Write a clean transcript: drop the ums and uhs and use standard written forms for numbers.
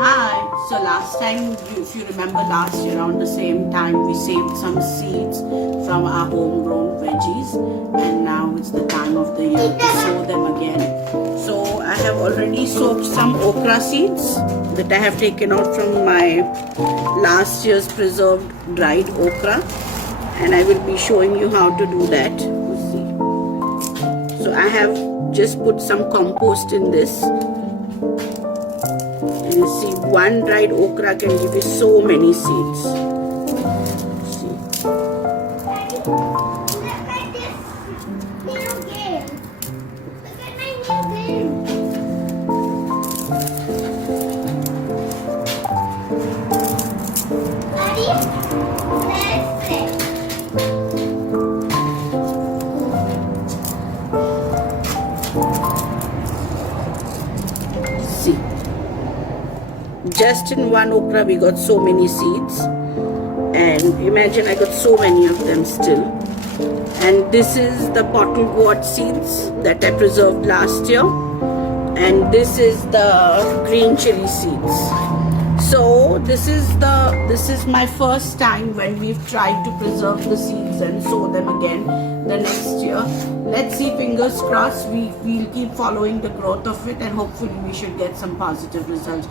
Hi. So last time, if you remember last year around the same time, we saved some seeds from our homegrown veggies, and now it's the time of the year to sow them again. So I have already soaked some okra seeds that I have taken out from my last year's preserved dried okra, and I will be showing you how to do that. See. So I have just put some compost in this. And you see, one dried okra can give you so many seeds. See. Look at this new game. Look at my new game. Daddy, let's play. See. Just in one okra we got so many seeds, and imagine I got so many of them still. And this is the bottle gourd seeds that I preserved last year, and this is the green chili seeds. So this is my first time when we've tried to preserve the seeds and sow them again the next year. Let's see, fingers crossed, we'll keep following the growth of it, and hopefully we should get some positive results.